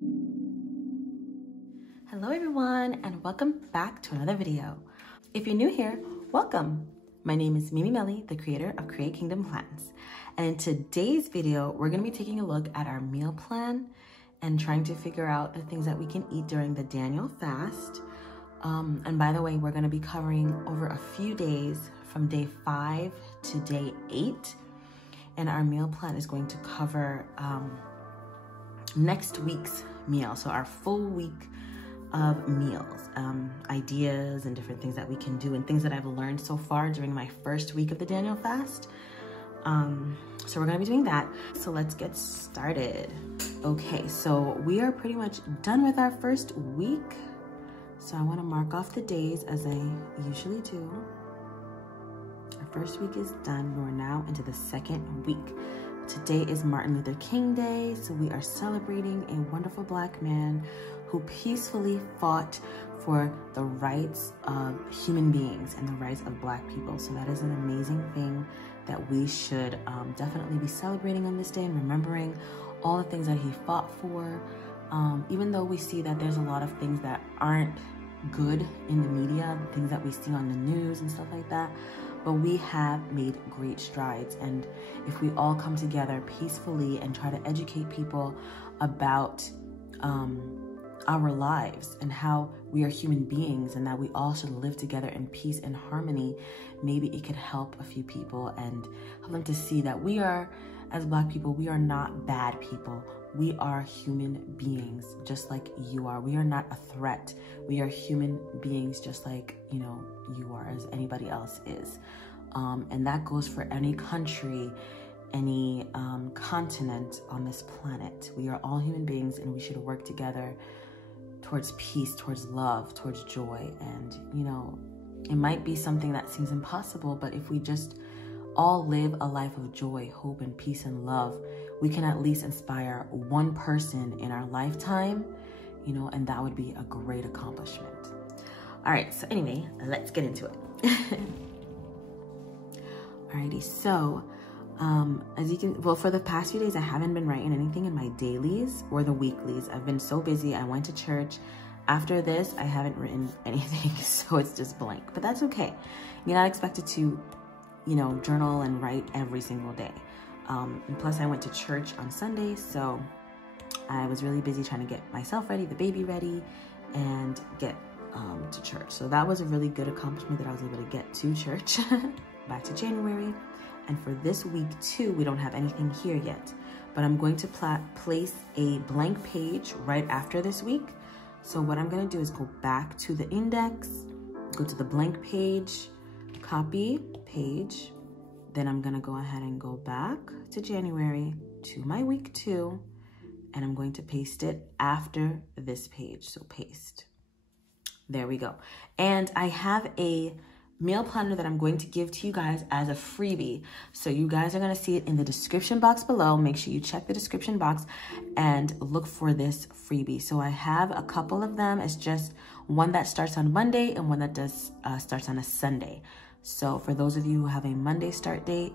Hello everyone, and welcome back to another video. If you're new here, welcome. My name is Mimi Melly, the creator of Create Kingdom Plans. And in today's video, we're gonna be taking a look at our meal plan and trying to figure out the things that we can eat during the Daniel fast. And by the way, we're gonna be covering over a few days from day 5 to day 8. And our meal plan is going to cover next week's meal. So our full week of meals, ideas and different things that we can do and things that I've learned so far during my first week of the Daniel fast. So we're gonna be doing that. So let's get started. Okay, so we are pretty much done with our first week. So I wanna mark off the days as I usually do. Our first week is done. We're now into the second week. Today is Martin Luther King Day, so we are celebrating a wonderful Black man who peacefully fought for the rights of human beings and the rights of Black people. So that is an amazing thing that we should definitely be celebrating on this day and remembering all the things that he fought for. Even though we see that there's a lot of things that aren't good in the media, things that we see on the news and stuff like that, but we have made great strides. And if we all come together peacefully and try to educate people about our lives and how we are human beings and that we all should live together in peace and harmony, maybe it could help a few people and help them to see that we are, as Black people, we are not bad people. We are human beings just like you are. We are not a threat. We are human beings just like, you are, as anybody else is. And that goes for any country, any continent on this planet. We are all human beings and we should work together towards peace, towards love, towards joy. And, it might be something that seems impossible, but if we just all live a life of joy, hope, and peace and love, we can at least inspire one person in our lifetime, and that would be a great accomplishment. All right, so anyway, let's get into it. Alrighty, so as you can, for the past few days, I haven't been writing anything in my dailies or the weeklies. I've been so busy. I went to church. After this, I haven't written anything, so it's just blank, but that's okay. You're not expected to, journal and write every single day. And plus I went to church on Sunday, so I was really busy trying to get myself ready, the baby ready, and get to church. So that was a really good accomplishment that I was able to get to church. Back to January. And for this week too, we don't have anything here yet, but I'm going to place a blank page right after this week. So what I'm gonna do is go back to the index, go to the blank page, copy page, then I'm gonna go ahead and go back to January to my week 2, and I'm going to paste it after this page. So paste. There we go. And I have a meal planner that I'm going to give to you guys as a freebie. So you guys are gonna see it in the description box below. Make sure you check the description box and look for this freebie. So I have a couple of them. It's just one that starts on Monday and one that starts on a Sunday. So for those of you who have a Monday start date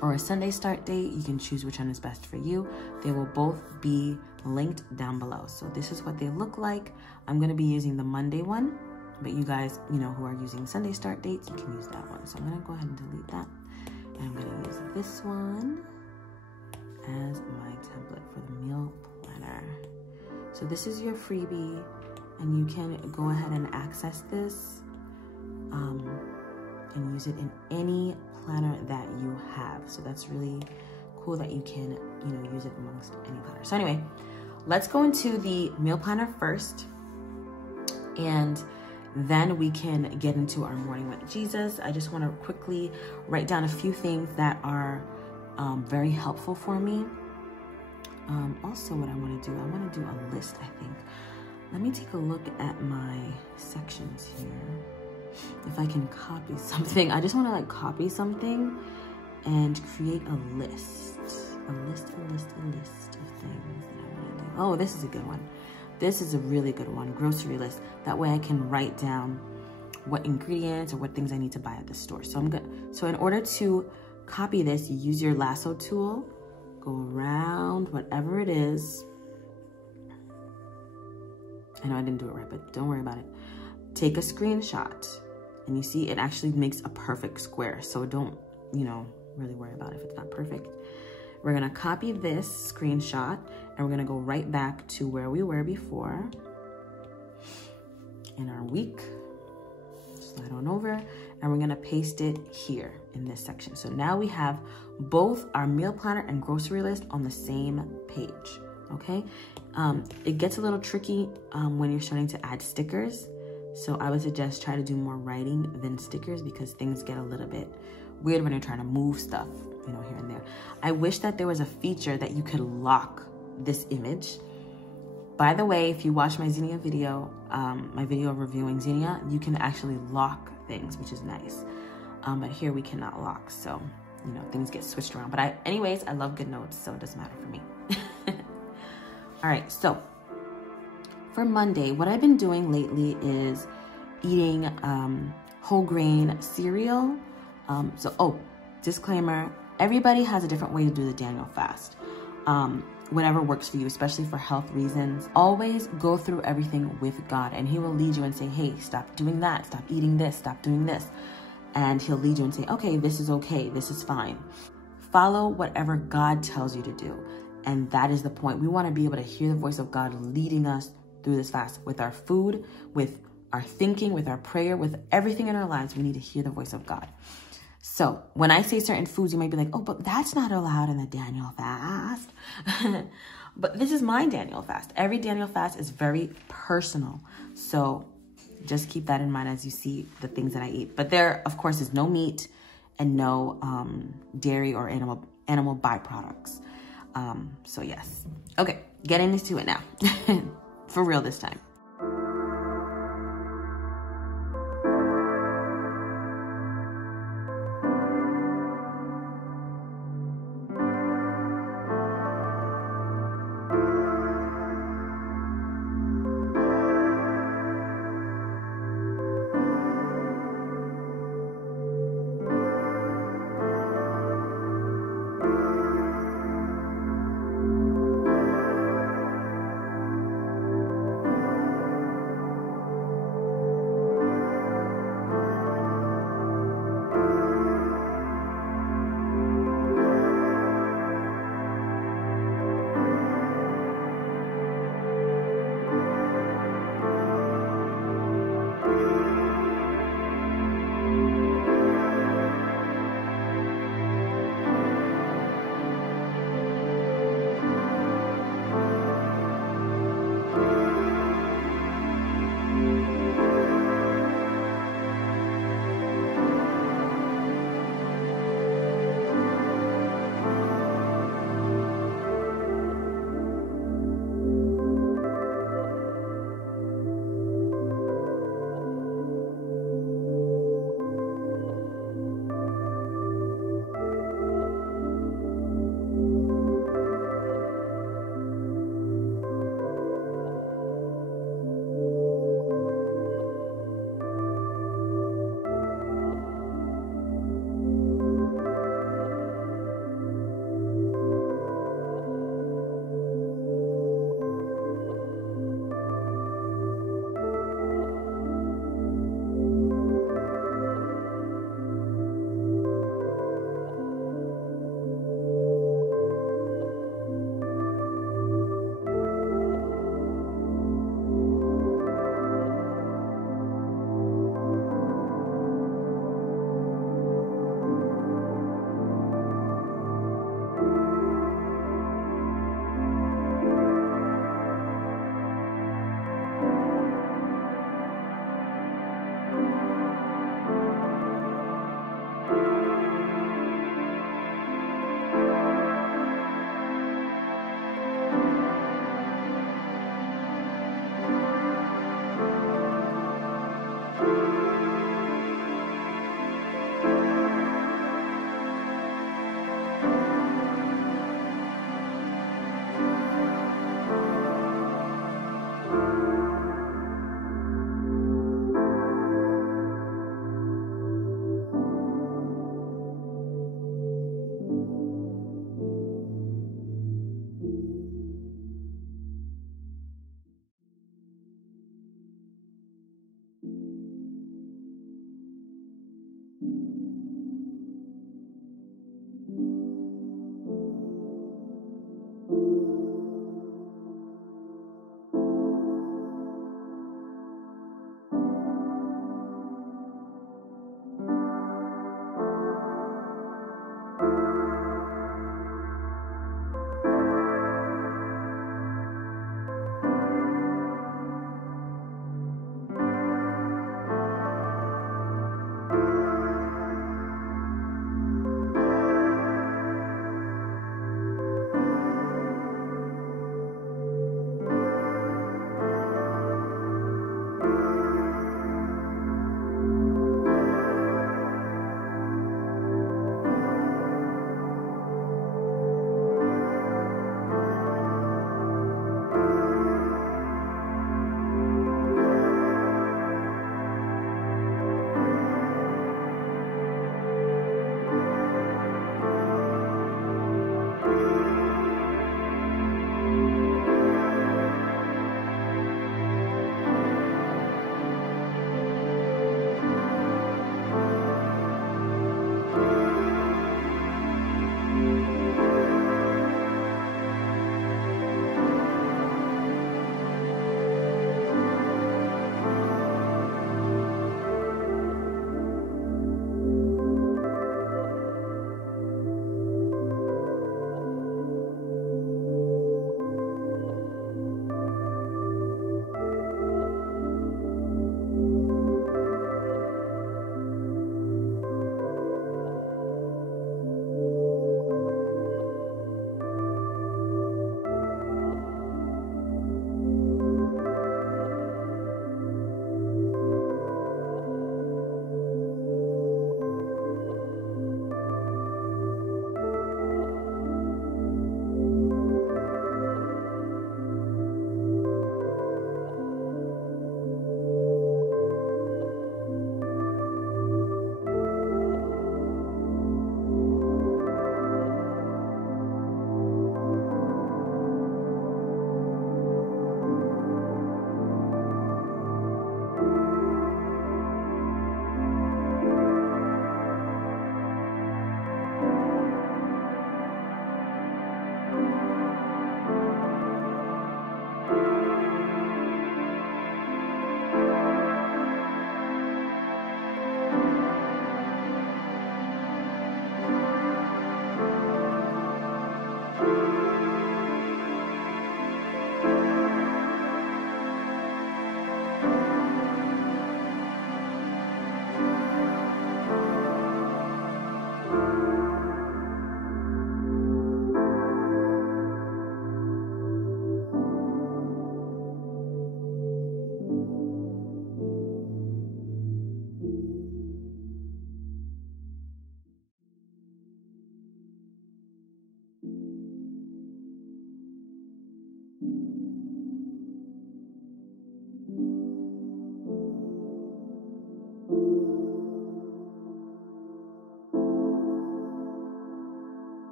or a Sunday start date, you can choose which one is best for you. They will both be linked down below. So this is what they look like. I'm gonna be using the Monday one, but you guys, who are using Sunday start dates, you can use that one. So I'm gonna go ahead and delete that. And I'm gonna use this one as my template for the meal planner. So this is your freebie, and you can go ahead and access this and use it in any planner that you have. So that's really cool that you can, use it amongst any planner. So anyway, let's go into the meal planner first, and then we can get into our morning with Jesus. I just want to quickly write down a few things that are very helpful for me. Also, what I want to do, a list, I think. Let me take a look at my sections here. If I can copy something, I just want to copy something and create a list of things that I want to do. Oh, this is a good one. This is a really good one, grocery list. That way I can write down what ingredients or what things I need to buy at the store. So So in order to copy this, you use your lasso tool, go around whatever it is, I know I didn't do it right, but don't worry about it. Take a screenshot, and you see it actually makes a perfect square. So don't, you know, really worry about it if it's not perfect. We're gonna copy this screenshot and we're gonna go right back to where we were before in our week. Slide on over, and we're gonna paste it here in this section. So now we have both our meal planner and grocery list on the same page, okay? It gets a little tricky when you're starting to add stickers. So I would suggest try to do more writing than stickers, because things get a little bit weird when you're trying to move stuff, you know, here and there. I wish that there was a feature that you could lock this image. By the way, if you watch my Xenia video, my video reviewing Xenia, you can actually lock things, which is nice. But here we cannot lock, so, you know, things get switched around. But anyways, I love GoodNotes, so it doesn't matter for me. All right, so for Monday, what I've been doing lately is eating whole grain cereal. Disclaimer, everybody has a different way to do the Daniel fast. Whatever works for you, especially for health reasons. Always go through everything with God, and he will lead you and say, hey, stop doing that, stop eating this, stop doing this. And he'll lead you and say, okay, this is okay, this is fine. Follow whatever God tells you to do. And that is the point. We want to be able to hear the voice of God leading us through this fast with our food, with our thinking, with our prayer, with everything in our lives. We need to hear the voice of God. So when I say certain foods, you might be like, oh, but that's not allowed in the Daniel fast. But this is my Daniel fast. Every Daniel fast is very personal. So just keep that in mind as you see the things that I eat. But there, of course, is no meat and no dairy or animal byproducts. So yes. Okay, getting into it now. For real this time.